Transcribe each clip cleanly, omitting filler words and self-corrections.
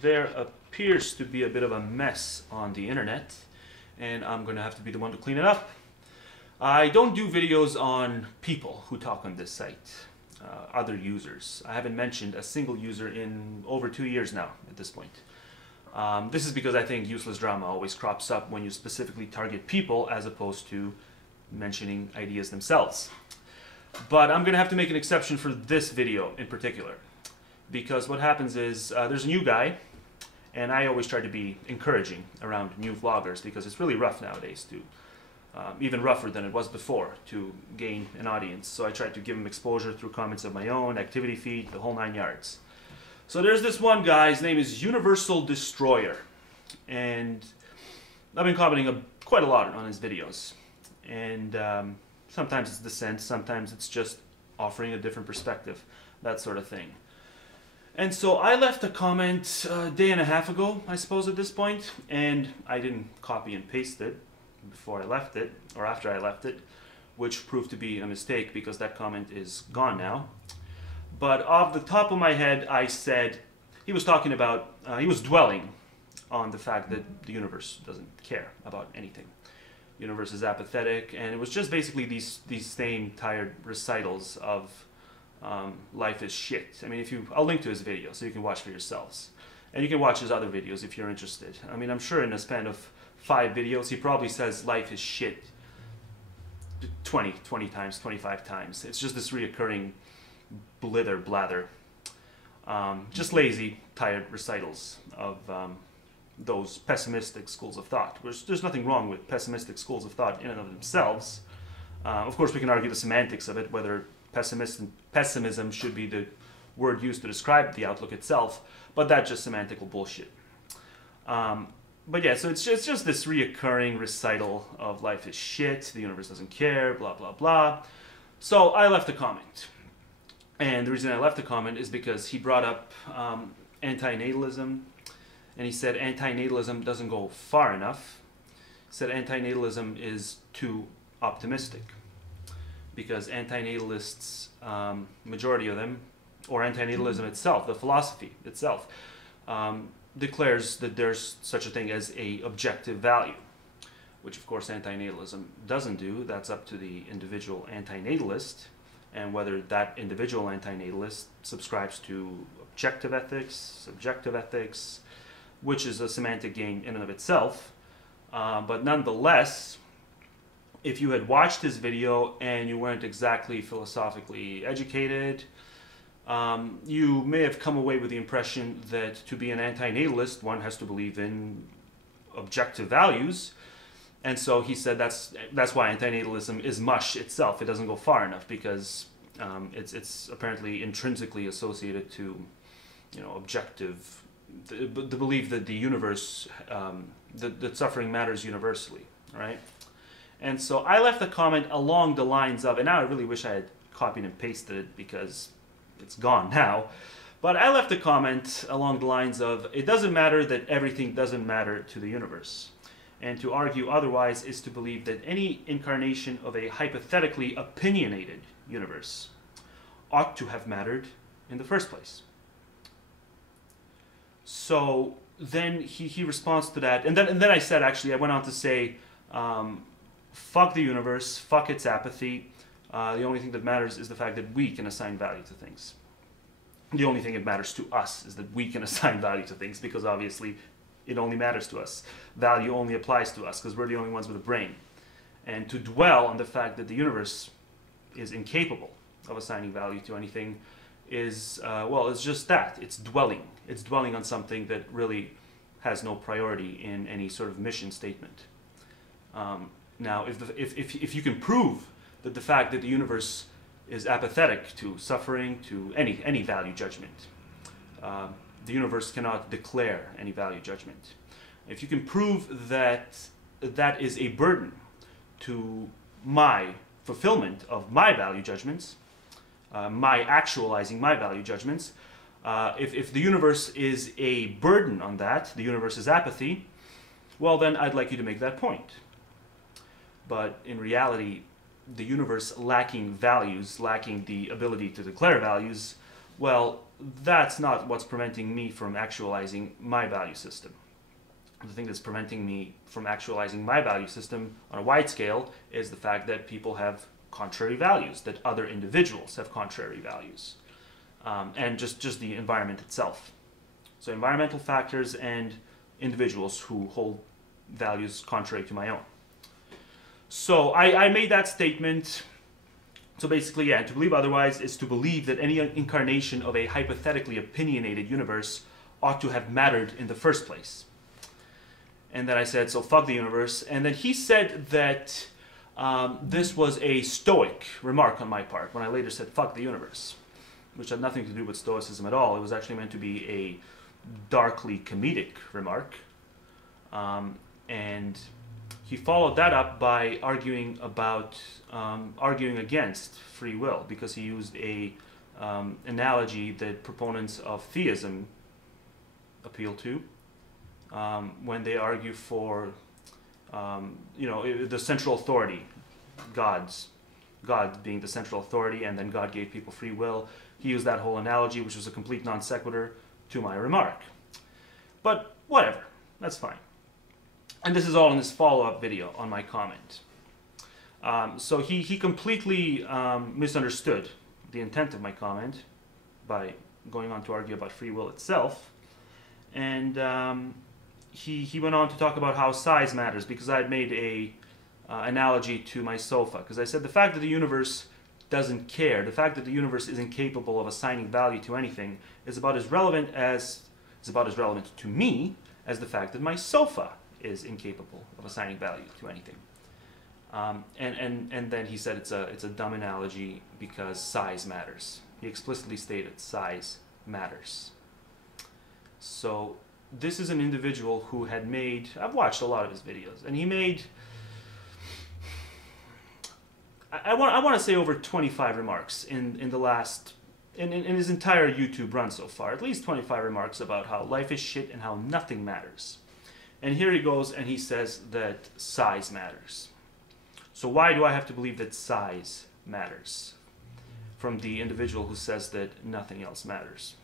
there appears to be a bit of a mess on the internet, and I'm going to have to be the one to clean it up. I don't do videos on people who talk on this site, other users. I haven't mentioned a single user in over 2 years now at this point. This is because I think useless drama always crops up when you specifically target people as opposed to mentioning ideas themselves. But I'm going to have to make an exception for this video in particular, because what happens is there's a new guy, and I always try to be encouraging around new vloggers because it's really rough nowadays to, even rougher than it was before, to gain an audience. So I try to give him exposure through comments of my own, activity feed, the whole 9 yards. So there's this one guy, his name is universedestroyer, and I've been commenting quite a lot on his videos. And sometimes it's dissent, sometimes it's just offering a different perspective, that sort of thing. And so I left a comment a day and a half ago, I suppose at this point, and I didn't copy and paste it before I left it, or after I left it, which proved to be a mistake because that comment is gone now. But off the top of my head, I said, he was talking about, he was dwelling on the fact that the universe doesn't care about anything. The universe is apathetic, and it was just basically these same tired recitals of life is shit. I mean, I'll link to his video so you can watch for yourselves. And you can watch his other videos if you're interested. I mean, I'm sure in a span of 5 videos, he probably says life is shit 20 times, 25 times. It's just this reoccurring blather. Just lazy, tired recitals of those pessimistic schools of thought. There's nothing wrong with pessimistic schools of thought in and of themselves. Of course, we can argue the semantics of it, whether pessimism should be the word used to describe the outlook itself, but that's just semantical bullshit. But yeah, so it's just this reoccurring recital of life is shit, the universe doesn't care, blah, blah, blah. So I left a comment. And the reason I left the comment is because he brought up antinatalism, and he said antinatalism doesn't go far enough. He said antinatalism is too optimistic, because antinatalists, majority of them, or antinatalism itself, the philosophy itself, declares that there's such a thing as a objective value, which of course antinatalism doesn't do. That's up to the individual antinatalist, and whether that individual antinatalist subscribes to objective ethics, subjective ethics, which is a semantic game in and of itself. But nonetheless, if you had watched his video and you weren't exactly philosophically educated, you may have come away with the impression that to be an antinatalist, one has to believe in objective values. And so he said that's why antinatalism is mush itself. It doesn't go far enough because it's apparently intrinsically associated to, objective, the belief that the universe, that suffering matters universally, right? And so I left a comment along the lines of, and now I really wish I had copied and pasted it because it's gone now, but I left a comment along the lines of, it doesn't matter that everything doesn't matter to the universe. And to argue otherwise is to believe that any incarnation of a hypothetically opinionated universe ought to have mattered in the first place. So then he responds to that, and then I said, actually, I went on to say, fuck the universe, fuck its apathy. The only thing that matters is the fact that we can assign value to things. The only thing that matters to us is that we can assign value to things, because obviously it only matters to us. Value only applies to us because we're the only ones with a brain. And to dwell on the fact that the universe is incapable of assigning value to anything is, well, it's just that. It's dwelling. It's dwelling on something that really has no priority in any sort of mission statement. Now, if you can prove that the fact that the universe is apathetic to suffering, to any value judgment, the universe cannot declare any value judgment. If you can prove that that is a burden to my fulfillment of my value judgments, my actualizing my value judgments, if the universe is a burden on that, the universe is apathy, well then I'd like you to make that point. But in reality, the universe lacking values, lacking the ability to declare values, well, that's not what's preventing me from actualizing my value system. The thing that's preventing me from actualizing my value system on a wide scale is the fact that people have contrary values, that other individuals have contrary values, and just the environment itself. So environmental factors and individuals who hold values contrary to my own. So I made that statement. So basically, yeah, to believe otherwise is to believe that any incarnation of a hypothetically opinionated universe ought to have mattered in the first place. And then I said, so fuck the universe. And then he said that this was a stoic remark on my part when I later said fuck the universe, which had nothing to do with stoicism at all. It was actually meant to be a darkly comedic remark. And he followed that up by arguing against free will, because he used a analogy that proponents of theism appeal to when they argue for the central authority, God being the central authority, and then God gave people free will. He used that whole analogy, which was a complete non sequitur, to my remark. But whatever, that's fine. And this is all in this follow-up video on my comment. So he completely misunderstood the intent of my comment by going on to argue about free will itself. And he went on to talk about how size matters, because I had made a analogy to my sofa. Because I said the fact that the universe doesn't care, the fact that the universe is incapable of assigning value to anything, is about as relevant to me as the fact that my sofa is incapable of assigning value to anything. And then he said it's a dumb analogy because size matters. He explicitly stated size matters. So this is an individual who had made, I've watched a lot of his videos, and he made, I want to say over 25 remarks in his entire YouTube run so far. At least 25 remarks about how life is shit and how nothing matters. And here he goes and he says that size matters. So why do I have to believe that size matters from the individual who says that nothing else matters?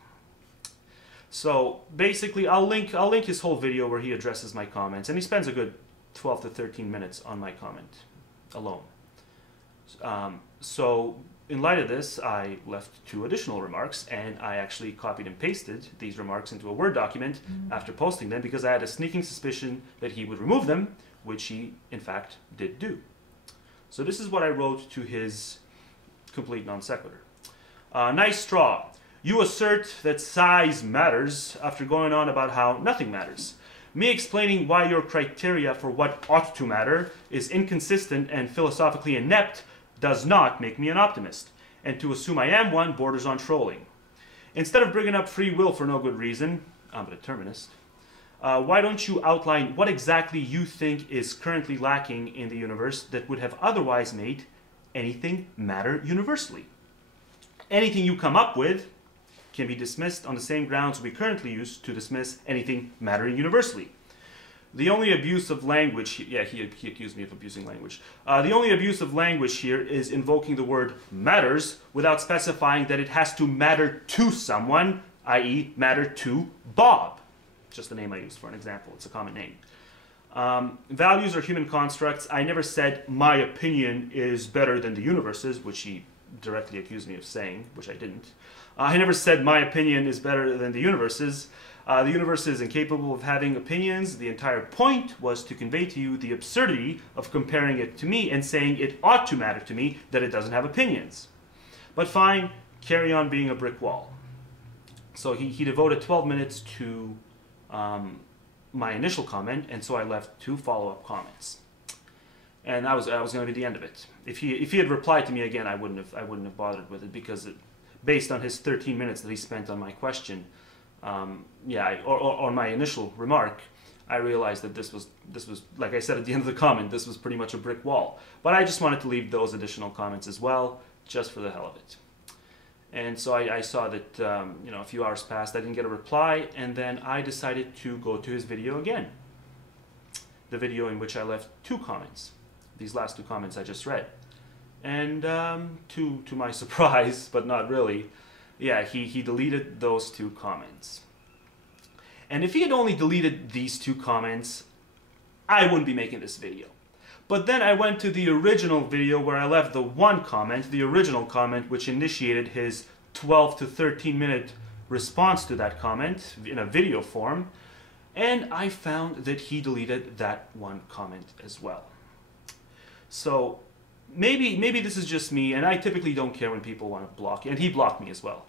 So basically, I'll link his whole video where he addresses my comments, and he spends a good 12 to 13 minutes on my comment alone. So in light of this, I left 2 additional remarks, and I actually copied and pasted these remarks into a Word document after posting them, because I had a sneaking suspicion that he would remove them, which he, in fact, did do. So this is what I wrote to his complete non sequitur. Nice straw. You assert that size matters after going on about how nothing matters. Me explaining why your criteria for what ought to matter is inconsistent and philosophically inept does not make me an optimist, and to assume I am one borders on trolling. Instead of bringing up free will for no good reason, I'm a determinist, why don't you outline what exactly you think is currently lacking in the universe that would have otherwise made anything matter universally? Anything you come up with can be dismissed on the same grounds we currently use to dismiss anything mattering universally. The only abuse of language, he accused me of abusing language. The only abuse of language here is invoking the word matters without specifying that it has to matter to someone, i.e. matter to Bob. Just the name I used for an example, it's a common name. Values are human constructs. I never said my opinion is better than the universe's, which he directly accused me of saying, which I didn't. I never said my opinion is better than the universe's. The universe is incapable of having opinions. The entire point was to convey to you the absurdity of comparing it to me and saying it ought to matter to me that it doesn't have opinions. But fine, carry on being a brick wall. So he devoted 12 minutes to my initial comment, and so I left 2 follow-up comments. And that was going to be the end of it. If he had replied to me again, I wouldn't have bothered with it, because based on his 13 minutes that he spent on my question, or my initial remark, I realized that this was, like I said at the end of the comment, this was pretty much a brick wall. But I just wanted to leave those additional comments as well, just for the hell of it. And so I saw that a few hours passed, I didn't get a reply, and then I decided to go to his video again. The video in which I left 2 comments. These last 2 comments I just read. And to my surprise, but not really, Yeah, he deleted those 2 comments. And if he had only deleted these 2 comments, I wouldn't be making this video. But then I went to the original video where I left the 1 comment, the original comment, which initiated his 12 to 13 minute response to that comment in a video form, and I found that he deleted that 1 comment as well. So maybe this is just me, and I typically don't care when people want to block, and he blocked me as well.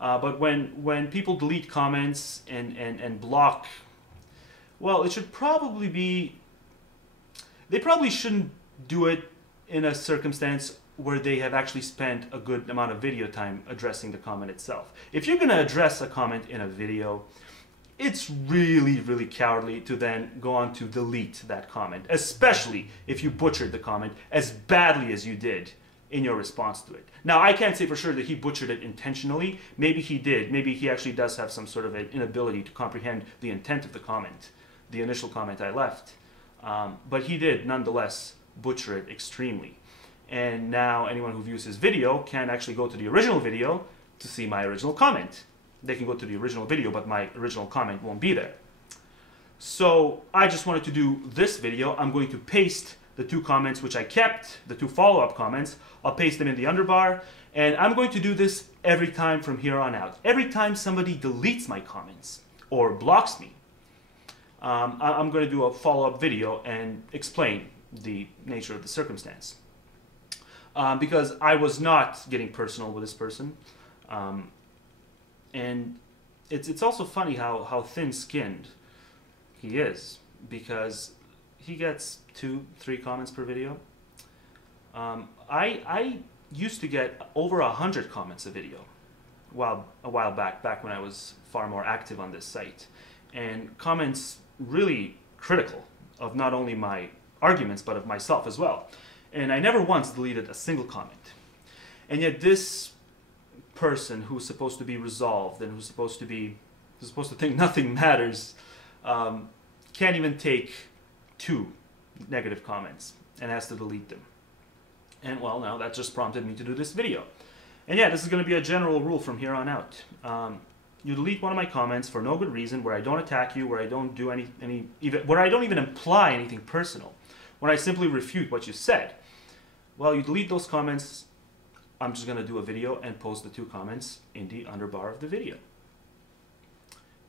But when people delete comments and block, well, it should probably be, they probably shouldn't do it in a circumstance where they have actually spent a good amount of video time addressing the comment itself. If you're going to address a comment in a video, it's really, really cowardly to then go on to delete that comment, especially if you butchered the comment as badly as you did in your response to it. Now, I can't say for sure that he butchered it intentionally. Maybe he did. Maybe he actually does have some sort of an inability to comprehend the intent of the comment, the initial comment I left. But he did, nonetheless, butcher it extremely. And now anyone who views his video can actually go to the original video to see my original comment. They can go to the original video, but my original comment won't be there. So I just wanted to do this video. I'm going to paste the 2 comments which I kept, the 2 follow-up comments. I'll paste them in the underbar, and I'm going to do this every time from here on out. Every time somebody deletes my comments or blocks me, I'm going to do a follow-up video and explain the nature of the circumstance. Because I was not getting personal with this person. And it's also funny how thin-skinned he is, because he gets 2-3 comments per video. I used to get over 100 comments a video a while back when I was far more active on this site. And comments really critical of not only my arguments, but of myself as well. And I never once deleted a single comment. And yet this person who's supposed to be resolved and who's supposed to think nothing matters, can't even take 2 negative comments and has to delete them. And well, now that just prompted me to do this video. And yeah, this is going to be a general rule from here on out. You delete one of my comments for no good reason, where I don't attack you, where I don't do where I don't even imply anything personal, when I simply refute what you said. Well, you delete those comments. I'm just going to do a video and post the 2 comments in the underbar of the video.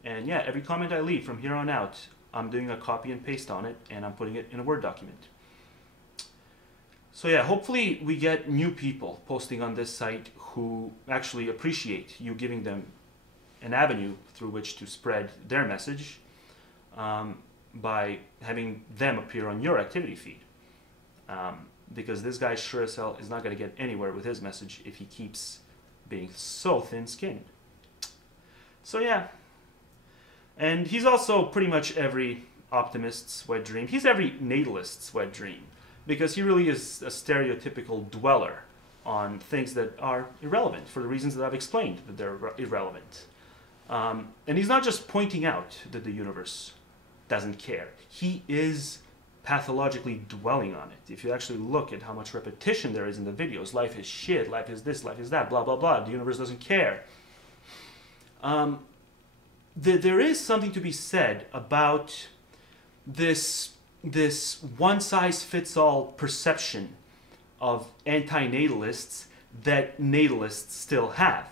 And yeah, every comment I leave from here on out, I'm doing a copy and paste on it, and I'm putting it in a Word document. So yeah, hopefully we get new people posting on this site who actually appreciate you giving them an avenue through which to spread their message by having them appear on your activity feed. Because this guy sure as hell is not going to get anywhere with his message if he keeps being so thin-skinned. So yeah. And he's also pretty much every optimist's wet dream. He's every natalist's wet dream, because he really is a stereotypical dweller on things that are irrelevant for the reasons that I've explained that they're irrelevant. And he's not just pointing out that the universe doesn't care. He is pathologically dwelling on it. If you actually look at how much repetition there is in the videos, life is shit, life is this, life is that, blah, blah, blah, the universe doesn't care. There is something to be said about this one-size-fits-all perception of anti-natalists that natalists still have.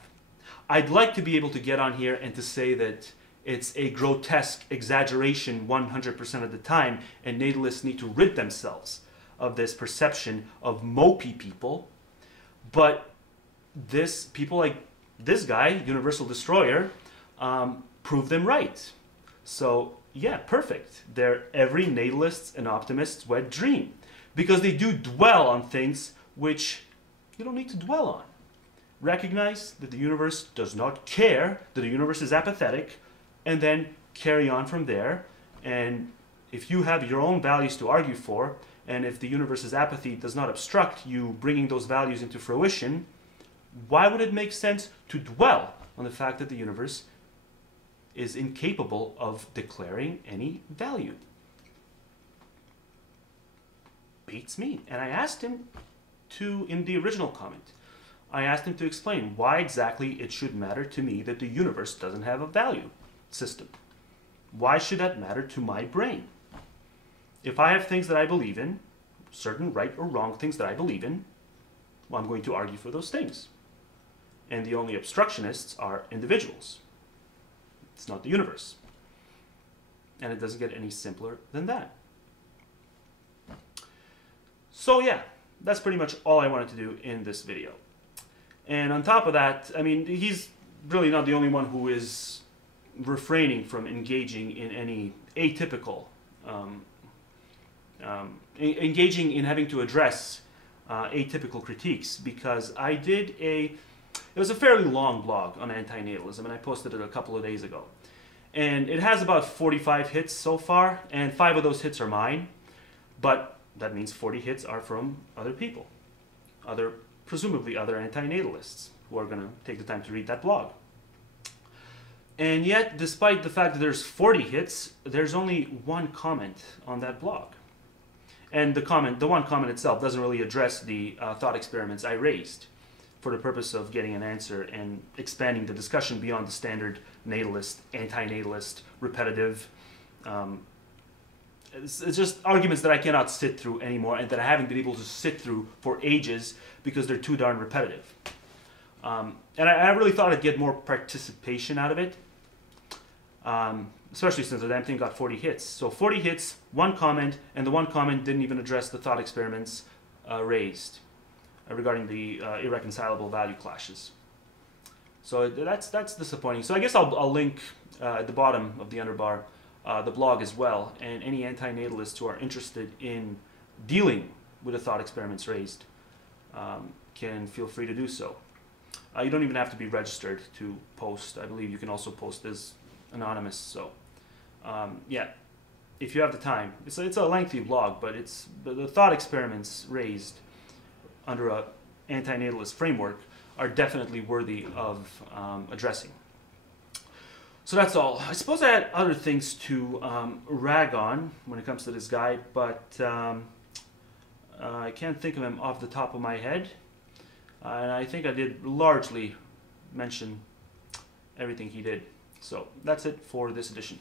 I'd like to be able to get on here and to say that it's a grotesque exaggeration 100% of the time, and natalists need to rid themselves of this perception of mopey people. But people like this guy, Universal Destroyer, prove them right. So yeah, perfect. They're every natalist's and optimist's wet dream, because they do dwell on things which you don't need to dwell on. Recognize that the universe does not care, that the universe is apathetic, and then carry on from there. And if you have your own values to argue for, and if the universe's apathy does not obstruct you bringing those values into fruition, why would it make sense to dwell on the fact that the universe is incapable of declaring any value? Beats me. And I asked him to, in the original comment, I asked him to explain why exactly it should matter to me that the universe doesn't have a value system. Why should that matter to my brain? If I have things that I believe in, certain right or wrong things that I believe in, well, I'm going to argue for those things. And the only obstructionists are individuals. It's not the universe. And it doesn't get any simpler than that. So yeah, that's pretty much all I wanted to do in this video. And on top of that, I mean, he's really not the only one who is refraining from engaging in any atypical, engaging in having to address atypical critiques, because I did it was a fairly long blog on antinatalism, and I posted it a couple of days ago. And it has about 45 hits so far, and 5 of those hits are mine, but that means 40 hits are from other people, presumably other antinatalists who are going to take the time to read that blog. And yet, despite the fact that there's 40 hits, there's only one comment on that blog. And the one comment itself doesn't really address the thought experiments I raised for the purpose of getting an answer and expanding the discussion beyond the standard natalist, antinatalist, repetitive. It's just arguments that I cannot sit through anymore, and that I haven't been able to sit through for ages because they're too darn repetitive. And I really thought I'd get more participation out of it, especially since the damn thing got 40 hits. So 40 hits, one comment, and the one comment didn't even address the thought experiments raised regarding the irreconcilable value clashes. So that's disappointing. So I guess I'll link at the bottom of the underbar the blog as well, and any antinatalists who are interested in dealing with the thought experiments raised can feel free to do so. You don't even have to be registered to post. I believe you can also post as anonymous. So yeah, if you have the time. It's a lengthy blog, but the thought experiments raised under a antinatalist framework are definitely worthy of addressing. So that's all. I suppose I had other things to rag on when it comes to this guy, but I can't think of him off the top of my head. And I think I did largely mention everything he did. So that's it for this edition.